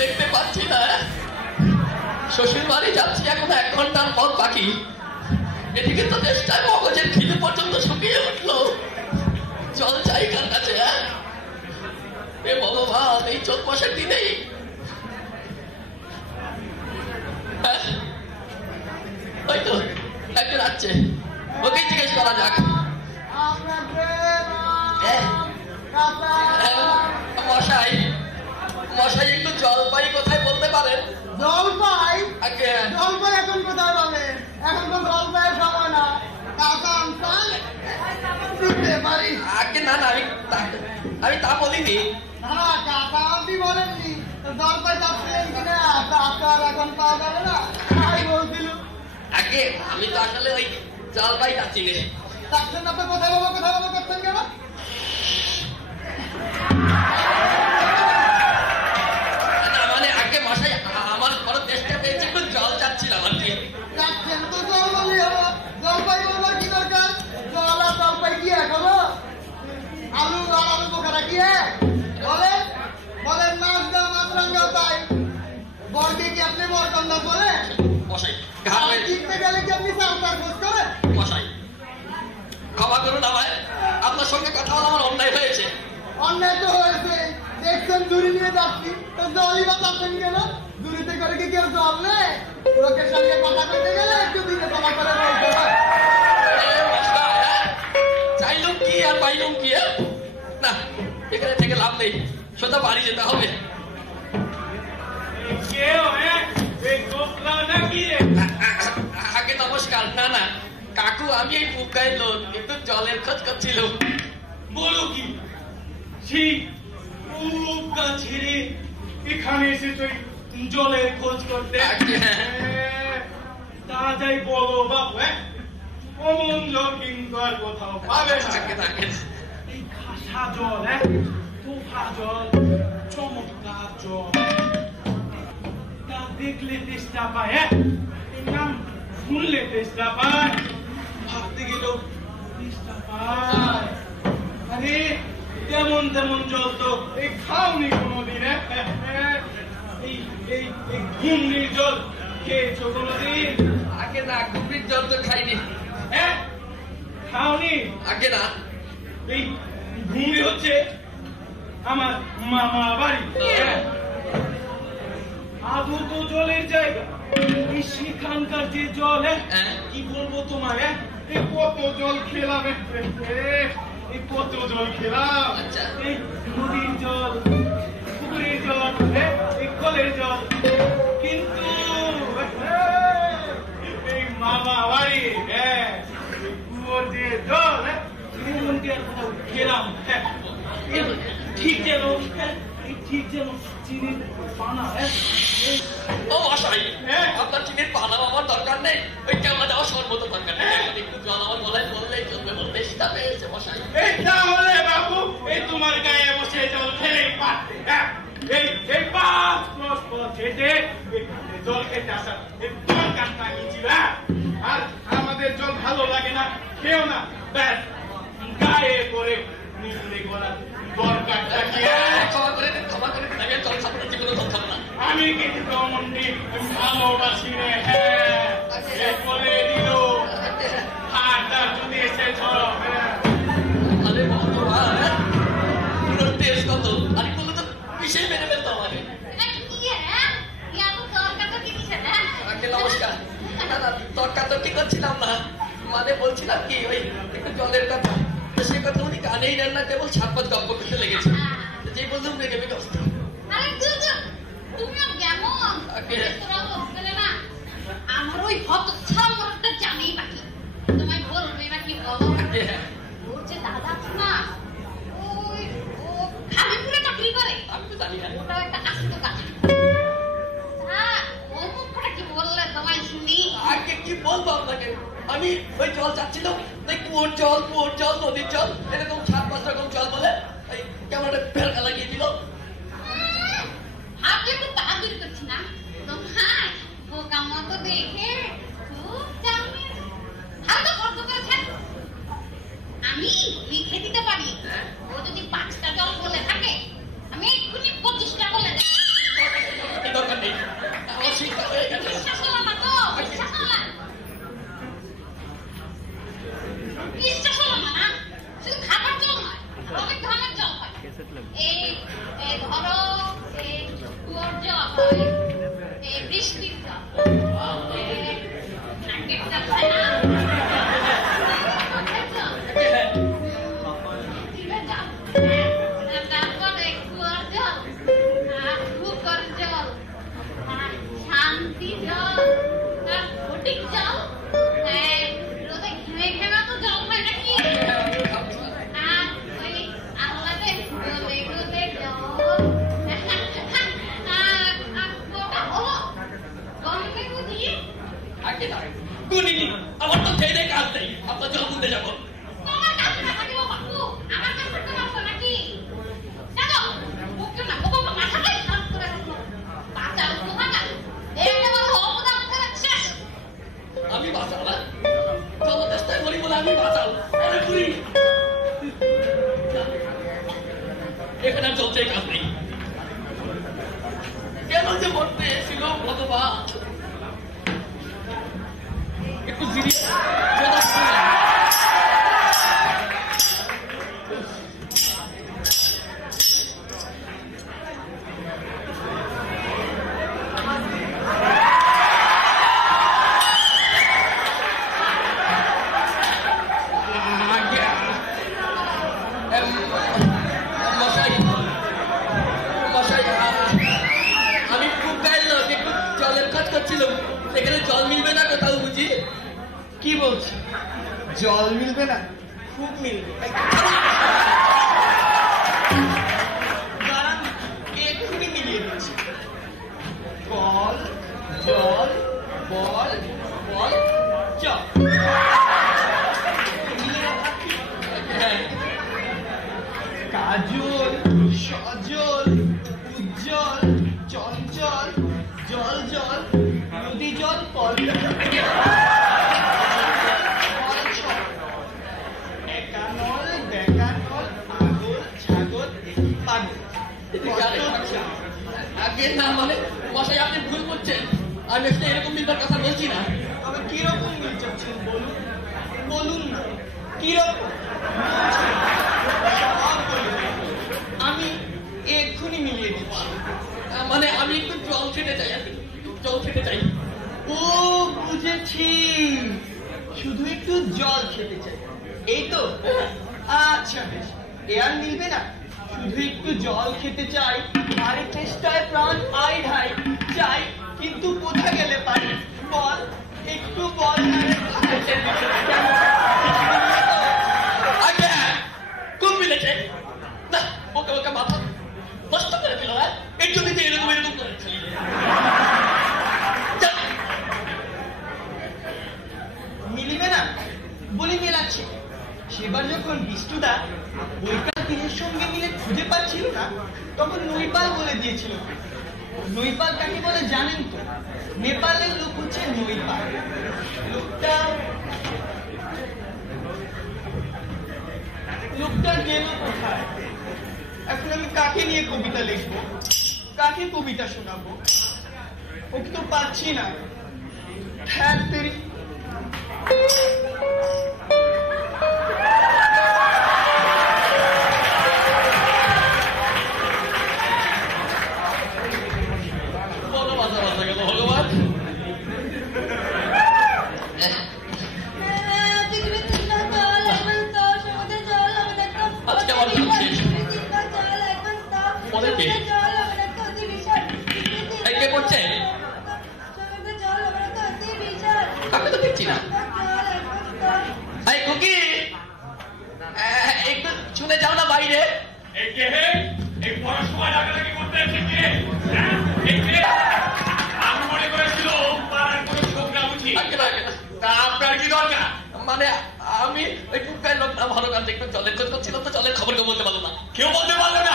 দেখতে পাচ্ছি না। শ্বশুর বাড়ি যাচ্ছি, এখন 1 ঘন্টার পথ বাকি। এদিকে তো চেষ্টায় মগজের খিদে পর্যন্ত শুকিয়ে উঠলো। জল চাই কার কাছে? এ ভগবান, এই চোখ বসার দিনেই হয়তো একজন আসছে, ওকে জিজ্ঞেস করা যাক। মশাই, মশাই একটু জলপাই কোথায় বলতে পারেন? জলপাই? জলপাই এখন কোথায় পাবেন? এখন তো জলপাইয়ের সময় না। কাঁচা আম চাই দিতে পারি। আগে না না, আমি তা বলিনি। না না, কাঁচা আমটি বলেননি। জলপাই চাচ্ছিলেন কিনা? আজকাল এখন পাওয়া যাবে না, তাই বলছিল। আগে আমি তো আসলে ওই জলপাই চাচ্ছি না। চাচ্ছেন না তো কোথায় বাবা করছেন কেন? মানে আগে মশাই, আমার বড় চেষ্টা পেয়েছে, একটু জল চাচ্ছিলাম আর কি। চাচ্ছেন তো জল বললেই হলো। জলপাই বলবার কি দরকার? জল আর জলপাই কি এক হলো? আলু আর আলু বোখারা কি এক? বলেন বলেন, নাচ গা মাছরাঙ্গা তাই বরকে কি আপনি বরকন্যা বলেন? মশাই জিততে গেলে কি আপনি সাঁতার খোঁজ করেন? মশাই ক্ষমা করুন আমায়, আপনার সঙ্গে কথা বলা আমার অন্যায় হয়েছে। অন্যায় তো হয়েছে, দেখছেন জুড়ি নিয়ে যাচ্ছি, তো জলই বা চাচ্ছেন কেন? জুড়িতে করে কি কেউ জল নেই? লোকের সঙ্গে কথা বলতে গেলে একটু দিকে জমা করে বলতে হয়। চাইলুম কি আর পাইলুম কি? না, এখানে থেকে লাভ নেই, সোজা বাড়ি যেতে হবে। আগে নমস্কার। না না কাকু, আমি এই পুকায় লোক, একটু জলের খোঁজ করছিল। বলো কি সেই পুকা ছেড়ে এখানে এসেছো জলের খোঁজ করতে? তা যাই বলো বাবু, অমন জল কিন্তু আর কোথাও পাবে না। এই খাসা জল, তোফা জল, চমৎকার জল, তা দেখলে তেষ্টা পায়, এই নাম শুনলে তেষ্টা পায়, ভাবতে গেলেও তেষ্টা পায়। আরে তেমন তেমন জল তো এই খাওনি কোনোদিন? এই ঘুমনির জল খেয়েছো কোনোদিন? আগে না, ঘুমনির জল তো খাইনি। খাওনি? আগে না। এই ঘুমনি হচ্ছে আমার মামা বাড়ি। আদৌ তো জলের জায়গা, সেখানকার যে জল, কি বলবো তোমায়, এই কত জল খেলাম, এই কত জল খেলাম। এই নদীর জল, পুকুরের জল, এই কলের জল, কিন্তু এই মামা বাড়ি কুয়োর যে জল, এমনটি আর কোথাও খেলাম। ঠিক যেন চিনির পানা। ও মশাই, আপনার চিনির পানা আমার দরকার নেই, ওই কেমন যাওয়া সর্বত দরকার নেই। একটু জল আমার গলায় বললেই চলবে, বলতে সেটা পেয়েছে মশাই। এই তাহলে বাবু, এই তোমার গায়ে বসে জল খেলেই পারতে। এই 5 পথ হেঁটে জল খেতে আসা দরকার থাকিয়েছিল। আর আমাদের জল ভালো লাগে না, কেউ না, ব্যাস গায়ে করে নিচে গলা দরকার থাকিয়ে। ক্ষমা করে দিন, আমি জল খাবো না, জীবনে জল খাবো না। আমি কিন্তু মন্ডি ভালোবাসি রে। বলে দিল হাতটা যদি এসেছ। আরে ভগবান, পুরো টেস্ট কত, আমি বললে তো বিষয় মেনে ফেলতো আমাকে। নমস্কার। না না, তর্কাতর্কি করছিলাম না, মানে বলছিলাম কি, ওই একটু জলের কথা, সে কথা উনি কানেই নেন না, কেবল 7-5 গল্প করতে লেগেছে। যে বললাম রেগে মেগে অবস্থা। আমার ওই হত ছাড়া জানেই বাকি, তোমায় বলবে নাকি বলো? ওর যে দাদা আছে না, ওই ও হাবিবপুরে চাকরি করে। আমি তো জানি না, ওটা একটা কাশি দোকান। ও মুখটা কি বললে তোমায় শুনি? আগে কি বলবো আপনাকে, আমি ওই জল চাচ্ছিলাম, ওই কুয়োর জল, নদীর জল, এরকম 7-5 রকম জল বলে কেমন একটা ফেলকা লাগিয়ে দিল। আপনি একটু বাহাদুরি করছি না তোমার বোকা মতো দেখে, খুব জানি ভালো কত করেছেন। আমি লিখে দিতে পারি, ও যদি 5টা জল বলে থাকে আমি এক্ষুনি 25টা বলে দেব। হয় এই বৃষ্টির জল নাকের জল হয় না তারপরে কুয়ার জল কুকার জল শান্তি জল ফটিক জল রোদে ঘেমে ঘেমে তো জল হয় নাকি ওই আহ্লাদে রোদে রোদে জল ওটা হলো গরমে বুঝি আগে না গুনিনি আমার তো সেই দেখ কাজ নেই আপনার জল তুলতে যাবো তোমার কাছে না থাকিব বাপু আমার কাছে করতে পারছো নাকি দেখো মুখে না বাবা মাথাটাই খারাপ করে রাখলো বাঁচাও তোমাকে দেখতে বলো অবদা করে শেষ আমি বাঁচাও না যত চেষ্টায় করি বলে আমি বাঁচাও এটা করি এখানে চলছে কাজ নেই কেন যে মরতে এসেছিল ভগবান একটু জিরিয়ে সেখানে জল মিলবে না কোথাও বুঝি কি বলছি জল মিলবে না খুব মিলবে দাঁড়ান এক্ষুনি মিলিয়ে দিচ্ছি বল জল বল বল জল কাজল সজল উজ্জ্বল চঞ্চল জল জল নদী জল পল একানল বেকানল আগল ছাগল পাগল আগে না মানে মশাই আপনি ভুল করছেন আমি আসলে এরকম মিলবার কথা বলছি না তবে কিরকম মিল চাচ্ছেন বলুন বলুন না কিরকম আমি এক্ষুনি মিলিয়ে দিচ্ছি মানে আমি একটু জল খেতে চাই আর কি জল খেতে চাই ও বুঝেছি শুধু একটু জল খেতে চাই এই তো আচ্ছা বেশ এ আর মিলবে না শুধু একটু জল খেতে চাই আরে চেষ্টায় প্রাণ আই ঢাই চাই কিন্তু কোথা গেলে পারি বল একটু বল না রে ভাই। আগে খুব মিলেছে না ওকে ওকে মাথা নষ্ট করে দিল হ্যাঁ এর জন্য তো এরকম এরকম করে মিলবে না বলে মেলাচ্ছে সেবার যখন বিষ্টুদা বইটা তীরের সঙ্গে মিলে খুঁজে পাচ্ছিল না তখন নৈপাল বলে দিয়েছিল নৈপাল কাকে বলে জানেন তো নেপালের লোক হচ্ছে নৈপাল লোকটা গেল কোথায় এখন আমি কাকে নিয়ে কবিতা লিখবো কাকে কবিতা শোনাবো ওকে তো পাচ্ছি না হ্যাঁ তেরি বলো মাথা মাথা গেল ভগবান আজকে আমার মনে কে কে করছে কাকে তো দেখছি না এই কুকি একটু শুনে যাও না বাইরে এই পড়াশোনা ডাকাডাকি করতে এসে কে আমি মনে করেছিল পাড়ার কোনো ছোকরা বুঝি তা আপনার কি দরকার মানে আমি ওই টুকায় লোক ভালো গান একটু জলের খোঁজ করছিলাম তো জলের খবর কেউ বলতে পারলো না কেউ বলতে পারলো না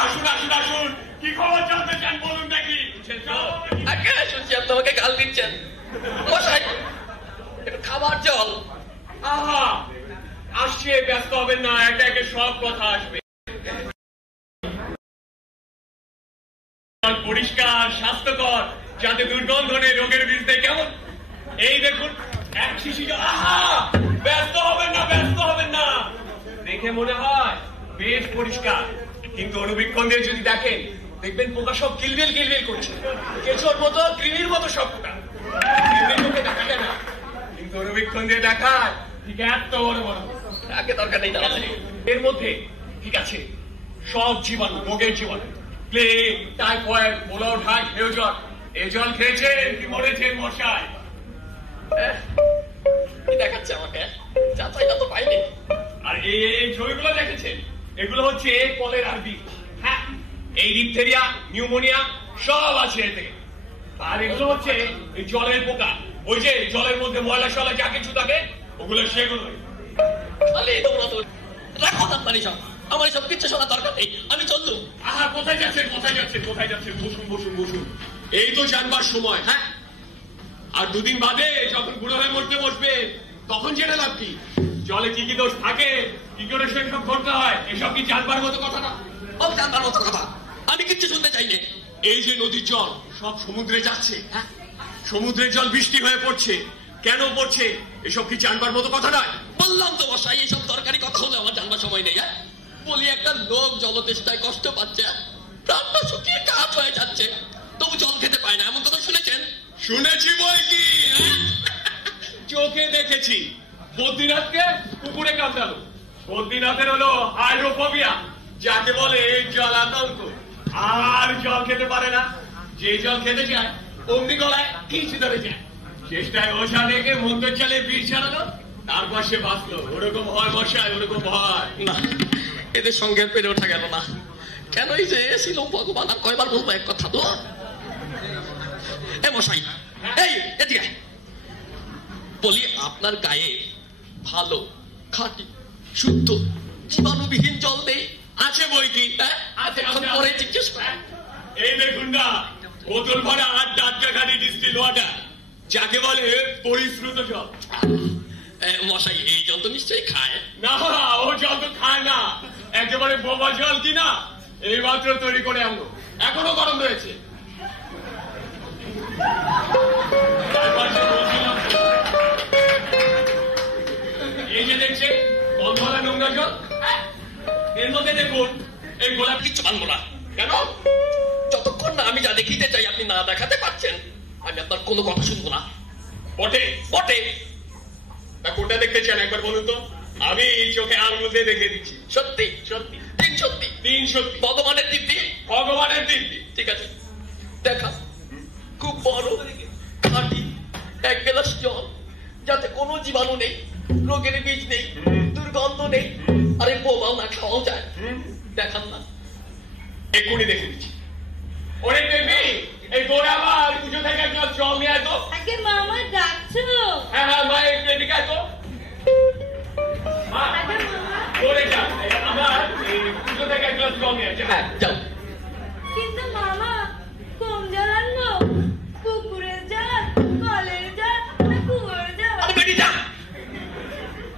আসুন আসুন আসুন কি খবর জানতে চান বলুন নাকি আগে শুনছি আপনি তোমাকে গাল দিচ্ছেন মশাই একটু খাবার জল আহা আসছে ব্যস্ত হবেন না একে একে সব কথা আসবে পরিষ্কার স্বাস্থ্যকর যাতে দুর্গন্ধ নেই রোগের বীজ দেয় কেমন এই দেখুন এক শিশি আহা ব্যস্ত হবেন না দেখে মনে হয় বেশ পরিষ্কার কিন্তু অনুবীক্ষণ দিয়ে যদি দেখেন দেখবেন পোকা সব কিলবিল কিলবিল করছে, কেঁচোর মতো কৃমির মতো সব পোকা। এমনি চোখে দেখা যায় না, কিন্তু দূরবীক্ষণ দিয়ে দেখায় ঠিক এত বড় বড়। আগে দরকার নেই তাহলে। এর মধ্যে ঠিক আছে সব জীবাণু, রোগের জীবাণু, প্লেগ, টাইফয়েড, পোলাও, ঢাক, হেউ জ্বর। এই জল খেয়েছেন কি মরেছেন মশায়? কি দেখাচ্ছে আমাকে? যাচাইটা তো পাইনি। আর এই ছবিগুলো দেখেছেন, এগুলো হচ্ছে কলেরার বীজ। হ্যাঁ, এই ডিপথেরিয়া, নিউমোনিয়া সব আছে এতে। আর এগুলো হচ্ছে এই জলের পোকা, ওই যে জলের মধ্যে ময়লা সলা যা কিছু থাকে ওগুলো সেগুলোই। খালি তোমরা তো রাখো আপনার সব, আমার সব কিচ্ছু শোনা দরকার নেই, আমি চললুম। আহা, কোথায় যাচ্ছেন কোথায় যাচ্ছেন কোথায় যাচ্ছেন? বসুন বসুন বসুন, এই তো জানবার সময়। হ্যাঁ, আর দুদিন বাদে যখন বুড়ো হয়ে মরতে বসবে তখন জেনে লাভ কি? জলে কি কি দোষ থাকে, কি করে সেসব করতে হয়, এসব কি জানবার মতো কথা না? সব জানবার মতো কথা, আমি কিচ্ছু শুনতে চাইনি। এই যে নদীর জল সব সমুদ্রে যাচ্ছে, হ্যাঁ, সমুদ্রের জল বৃষ্টি হয়ে পড়ছে, কেন পড়ছে এসব কি জানবার মতো কথা নয়? বললাম তো মশাই, এইসব দরকারি কথা হলে আমার জানবার সময় নেই। হ্যাঁ, বলি একটা লোক জলতেষ্টায় কষ্ট পাচ্ছে, প্রাণটা শুকিয়ে কাঠ হয়ে যাচ্ছে, তবু জল খেতে পায় না, এমন কথা শুনেছেন? শুনেছি বই কি, চোখে দেখেছি। বদ্রীনাথকে কুকুরে কামড়ালো। বদ্রীনাথের হলো হাইড্রোফোবিয়া, যাকে বলে জল আতঙ্ক, আর জল খেতে পারে না। যে জল খেতে চায় অমনি গলায় কিছু ধরে যায়। চেষ্টায় ওষা ডেকে মন্দের চালে বিষ ছাড়ালো, তারপর সে বাঁচলো। ওরকম হয় মশাই, ওরকম হয়। না, এদের সঙ্গে পেরে ওঠা গেল না। কেনই যে ছিল ভগবান, আর কয়বার বলবো এক কথা তো। এ মশাই, এই এদিকে বলি, আপনার গায়ে ভালো খাঁটি শুদ্ধ জীবাণুবিহীন জল নেই? আছে বই কি, আছে। পরে জিজ্ঞেস করেন। এই দেখুন না, বোতল ভরা আর ডাটকাখানি ডিস্টিল ওয়াটার, যাকে বলে পরিশ্রুত জল। মশাই, এই জল তো নিশ্চয়ই খায়? না, ও জল তো খায় না, একেবারে বোবা জল কিনা এই মাত্র তৈরি করে আনলো, এখনো গরম রয়েছে। এই যে দেখছেন গন্ধওয়ালা নোংরা জল, এর মধ্যে দেখুন এই গোলাপ কিচ্ছু মানবো না। কেন? যতক্ষণ না আমি যা দেখিতে চাই আপনি না দেখাতে পারছেন, আমি আপনার কোনো কথা শুনবো না। বটে বটে, তা কোনটা দেখতে চান একবার বলুন তো? আমি চোখে আঙুল দিয়ে দেখে দিচ্ছি। সত্যি সত্যি, তিন সত্যি, তিন সত্যি, ভগবানের দিব্যি। ভগবানের দিব্যি। ঠিক আছে, দেখা। খুব বড় খাঁটি এক গ্লাস জল, যাতে কোনো জীবাণু নেই, রোগের বীজ নেই, দুর্গন্ধ নেই, আরে বোমাও না, খাওয়াও যায়। দেখান না? এক্ষুনি দেখে দিচ্ছি। ওরে বেবি, এই গোড়া আমার পুজো থেকে এক গ্লাস জল নিয়ে আয় তো। আগে মামা ডাকছো? হ্যাঁ হ্যাঁ মা, একটু এদিকে আয় তো। মা, করে যা, আমার এই পুজো থেকে এক গ্লাস জল নিয়ে আয়। হ্যাঁ, যাও। কিন্তু মামা, কোন জল আনবো? পুকুরের জল, কলের জল না কুয়োর জল? আরে বেটি যা।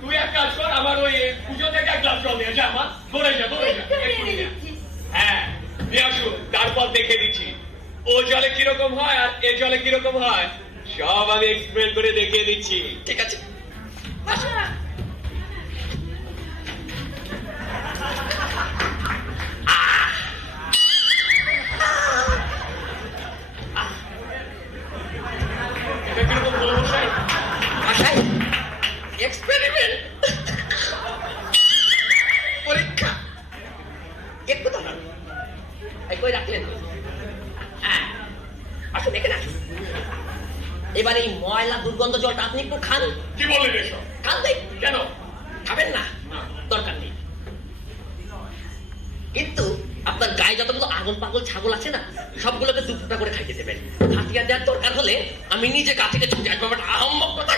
তুই এক কাজ কর, আমার ওই পুজো থেকে এক গ্লাস জল নিয়ে যা। আমার ধরে যা, ধরে যা, এক্ষুনি যা। হ্যাঁ, নিয়ে আসুন, তারপর দেখে দিচ্ছি ও জলে কিরকম হয় আর এ জলে কিরকম হয়, সব আমি এক্সপ্লেন করে দেখিয়ে দিচ্ছি। ঠিক আছে, মামা, এটা কিরকম বলো মশাই? আশাই এক্সপেরিমেন্ট, পরীক্ষা। একটু দাঁড়ান, কই রাখলেন? হ্যাঁ, আসুন এখানে আসুন। এবার এই ময়লা দুর্গন্ধ জলটা আপনি একটু খান। কি বললেন এসব? খান দেখ। কেন খাবেন না? দরকার নেই, কিন্তু আপনার গায়ে যতগুলো আগল পাগল ছাগল আছে না, সবগুলোকে 2 ফুটা করে খাইতে দেবেন। হাতিয়ার দেওয়ার দরকার হলে আমি নিজে গা থেকে ছুটে আসবো। আহম্মক কথা।